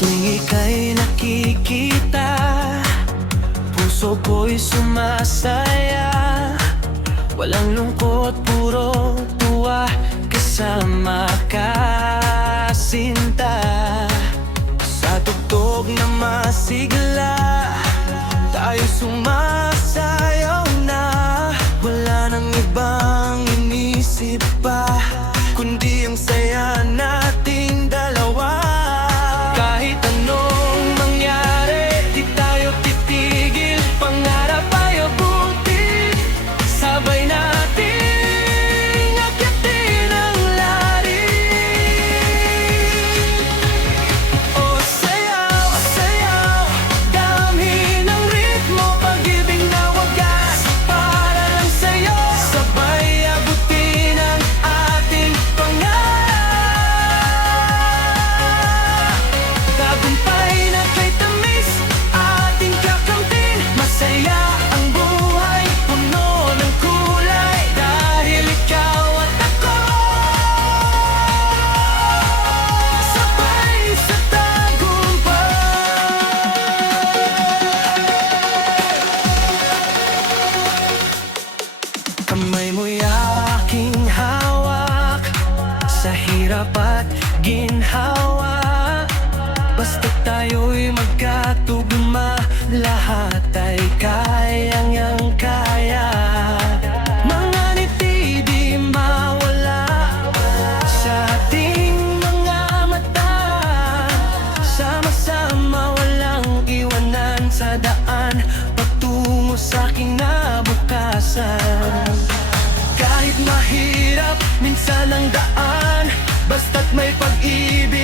Tuwing ika'y nakikita, puso ko'y sumasaya. Walang lungkot, puro tuwa, kasama ka, sinta. Sa tugtog na masigla, tayo sumasayaw na. Wala nang ibang inisip pa, kundi ang saya nating dalawa. Kahit anong mangyari, di tayo titigil. Pangarap ay abutin, sabay nating akyatin ang lalim. O sayaw, sayaw, damhin ang ritmo, pag-ibig na wagas para lang sa'yo. Sabay abutin ang ating pangarap. Tagumpay na kay tamis, ating kakamtin. Masaya ang buhay, puno ng kulay, dahil ikaw at ako sabay sa tagumpay. Kamay mo'y aking hawak, sa hirap at ginhawa. Basta tayo'y magkatugma, lahat ay kayang kaya. Mga ngiti di mawala sa ating mga mata. Sama-sama walang iwanan sa daan, patungo sa kinabukasan. Kahit mahirap minsan ang daan, basta't may pag-ibig